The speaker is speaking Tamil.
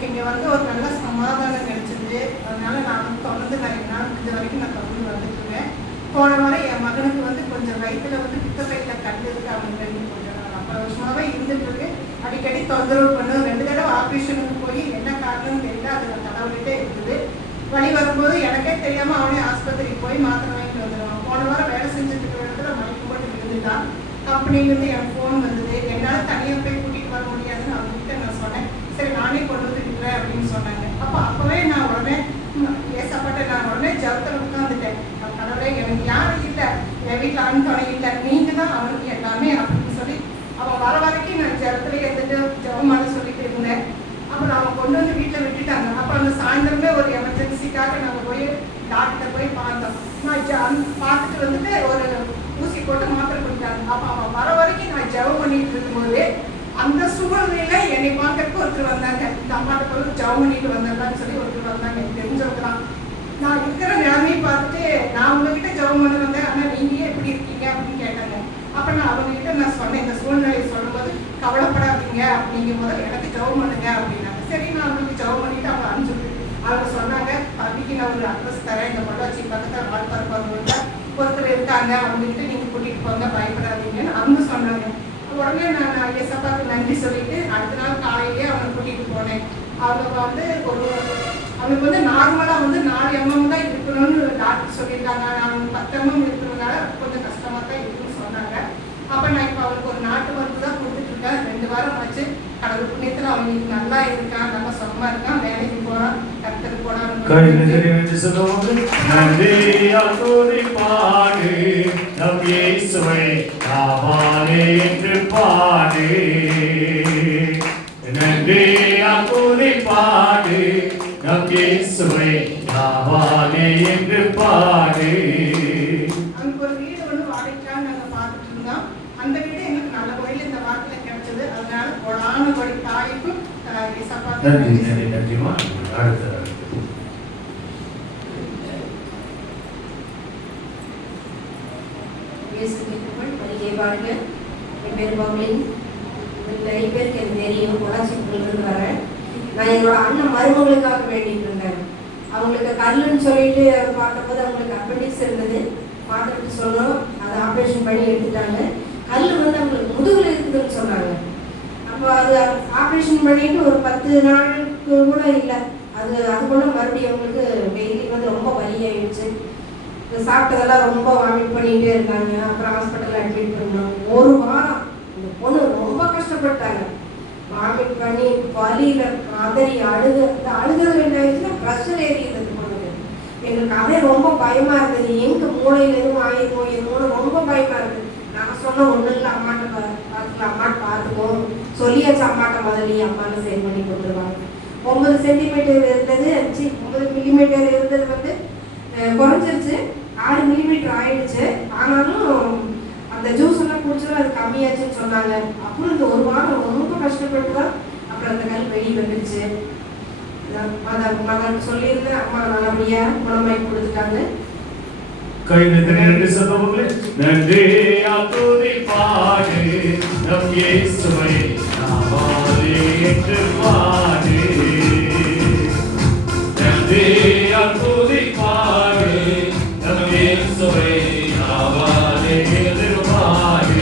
எனக்கு இங்கே வந்து ஒரு நல்ல சமாதானம் கிடைச்சிது. அதனால நான் வந்து தொடர்ந்து நிறைய நாள் இது வரைக்கும் நான் தொடர்ந்து வந்துட்டுருவேன் போன வாரம் என் மகனுக்கு வந்து கொஞ்சம் வயிற்றுல வந்து பித்த வயிற்றில் கல் இருக்கு அவனுக்கு ரெண்டு கொஞ்சம் நாள் வருஷமாகவே இருந்துட்டுருக்கு. இருந்துட்டு அடிக்கடி தொந்தரவு பண்ணும் ரெண்டு தடவை ஆப்ரேஷனுக்கு போய் என்ன காரணம்னு தெரியல. அது கடவுள்கிட்டே இருக்குது. வழி வரும்போது எனக்கே தெரியாமல் அவனே ஆஸ்பத்திரிக்கு போய் மாத்திரை வாங்கிட்டு வந்துடுவான் போன வாரம் வேலை செஞ்சுட்டு இருக்கிற இடத்துல மயக்கம் போட்டு விழுந்துட்டான் கம்பெனிலேருந்து எனக்கு ஃபோன் வந்தது. என்னால் தனியாக போய் கூட்டிகிட்டு வர முடியாதுன்னு அவங்க கிட்ட நான் சொன்னேன் சரி நானே கொண்டு வந்து விடுறேன் அப்படின்னு சொன்னாங்க அப்போ அப்போவே நான் உடனே ஏசப்பட்ட நான் உடனே ஜபத்தில் உட்காந்துட்டேன் கடவுளே எனக்கு யாரும் இல்லை. என் வீட்டில் அவன் துணை இல்லை. நீங்கள் தான் அவனுக்கு எல்லாமே அப்படின்னு சொல்லி அவன் வர வரைக்கும் நான் ஜபத்தில் இருந்துட்டு ஜபமான சொல்லிட்டு இருந்தேன். அப்புறம் அவன் கொண்டு வந்து வீட்டில் விட்டுட்டாங்க. அப்போ அந்த சாயந்தரமே ஒரு எமர்ஜென்சிக்காக நாங்கள் போய் டாக்டர் போய் பார்த்தோம். நான் பார்த்துட்டு வந்துட்டு ஒரு ஊசி போட்டு மாத்திரை கொடுத்தாங்க அப்போ அவன் வர வரைக்கும் நான் ஜெபம் பண்ணிட்டு இருக்கும்போது அந்த சூழ்நிலையில என்னை பார்க்கறதுக்கு ஒருத்தர் வந்தாங்க. இந்த அம்மாட்ட போய் ஜவுனிட்டு பண்ணிட்டு சொல்லி ஒருத்தர் வந்தாங்க. எனக்கு தெரிஞ்சவங்க தான் நான் இருக்கிற நிலைமையை பார்த்துட்டு நான் உங்ககிட்ட ஜெபம் பண்ணி வந்தேன். ஆனால் நீங்களே எப்படி இருக்கீங்க அப்படின்னு கேட்டாங்க. அப்ப நான் அவங்க கிட்ட நான் சொன்னேன். இந்த சூழ்நிலையை சொல்லும்போது கவலைப்படாதீங்க. அப்படிங்கும் போது எனக்கு ஜெபம் பண்ணுங்க அப்படின்னாங்க. சரி நான் அவங்களுக்கு ஜெபம் பண்ணிட்டு அவங்க அனுப்பிச்சு அவங்க சொன்னாங்க பப்பிக்கு நான் ஒரு அட்ரஸ் தரேன். இந்த பொள்ளாச்சி பக்கத்தில் வாழ்ப்பார் ஒருத்தர் இருக்காங்க. அவங்க கிட்ட நீங்க கூட்டிட்டு போங்க. பயப்படாதீங்கன்னு அவங்க சொன்னாங்க. உடனே நான் எஸ் அப்பாவுக்கு நன்றி சொல்லிட்டு அடுத்த நாள் காலையிலேயே அவனை கூட்டிட்டு போனேன். அவங்க வந்து ஒரு அவனுக்கு வந்து நார்மலாக வந்து நாலு எம்எம் தான் இருக்கணும்னு டாக்டர் சொல்லியிருக்காங்க. நான் பத்து எம்எம் இருக்கிறதுனால கொஞ்சம் கஷ்டமா தான் இருக்குன்னு சொன்னாங்க. அப்போ நான் இப்போ அவனுக்கு ஒரு நாட்டு மருந்து தான் கொடுத்துட்டு இருக்கேன். ரெண்டு வாரம் ஆச்சு. கடவுள் புண்ணியத்தில் அவனுக்கு நல்லா இருக்கான். நல்லா சுகமாக இருக்கான். வேலைக்கு போறான். கருத்துக்கு போனான் நன்றி பாடு. நம் இயேசுவை என்று பாடு. நன்றியால் துதி பாடு. நம் இயேசுவை நாமாலே என்று பாடு. அங்க ஒரு வீடு ஒன்று வாடகைக்காக நாங்க பார்த்துட்டு இருந்தோம். அந்த வீடு எங்களுக்கு நல்ல முறையில் இந்த வாரத்துல கிடைச்சது. அதனால கொடான கொடி தாய்க்கும் அஹ், இசப்பாக்கும் நன்றி நன்றி நன்றி நன்றிமா அடுத்த வாழ்க என் பேர் பவுலின் உங்கள் நிறைய பேருக்கு எனக்கு தெரியும். பொள்ளாச்சியிலிருந்து வரேன். நான் என்னோட அண்ணன் மருமகளுக்காக வேண்டிட்டு இருந்தேன். அவங்களுக்கு கல்லுன்னு சொல்லிட்டு பார்த்தபோது அவங்களுக்கு அப்பண்டிக்ஸ் இருந்தது. பார்த்துட்டு சொன்னோம். அதை ஆப்ரேஷன் பண்ணி எடுத்துட்டாங்க. கல் வந்து அவங்களுக்கு முதுகில் இருக்குதுன்னு சொன்னாங்க. அப்போ அது ஆப்ரேஷன் பண்ணிட்டு ஒரு பத்து நாளுக்கு கூட இல்லை. அது அதுக்குள்ள மறுபடியும் அவங்களுக்கு டெய்லி வந்து ரொம்ப வலியாயிடுச்சு இந்த சாப்பிட்டதெல்லாம் ரொம்ப வாமிட் பண்ணிகிட்டே இருக்காங்க. அப்புறம் ஹாஸ்பிட்டலில் அட்மிட் பண்ணோம் ஒரு வாரம் இந்த பொண்ணு ரொம்ப கஷ்டப்பட்டாங்க. வாமிட் பண்ணி வலியில் கதறி அழுக இந்த அழுகிறது என்ன ஆயிடுச்சுன்னா ப்ரெஷர் ஏறியது பொண்ணுக்கு. எங்களுக்கு அதே ரொம்ப பயமாக இருந்தது. எங்கள் மூளையிலேருந்து எதுவும் ஆயிருமோ என்னமோன்னு ரொம்ப பயமாக இருந்தது. நான் சொன்ன ஒன்றும் இல்லை அம்மாட்ட பார்த்துக்கலாம். அம்மாட்ட பார்த்துக்கோ சொல்லியாச்சு அம்மாட்ட முதல்லயே. அம்மாட்ட சரி பண்ணி கொடுத்துருவாங்க. ஒன்பது சென்டிமீட்டர் இருந்தது. சி ஒன்பது மில்லிமீட்டர் கம்மியாச்சுன்னு சொன்னாங்க. அப்புறம் இந்த ஒரு வாரம் ரொம்ப கஷ்டப்பட்டு தான் அப்புறம் அந்த கல் வெளியே வந்துருச்சு. மகன் சொல்லியிருந்தேன். அம்மா நல்லபடியா குணமாய் கொடுத்துட்டாங்க. கைவிட்டு நன்றி சொல்லுவாங்களே நன்றி அத்துதி பாடு.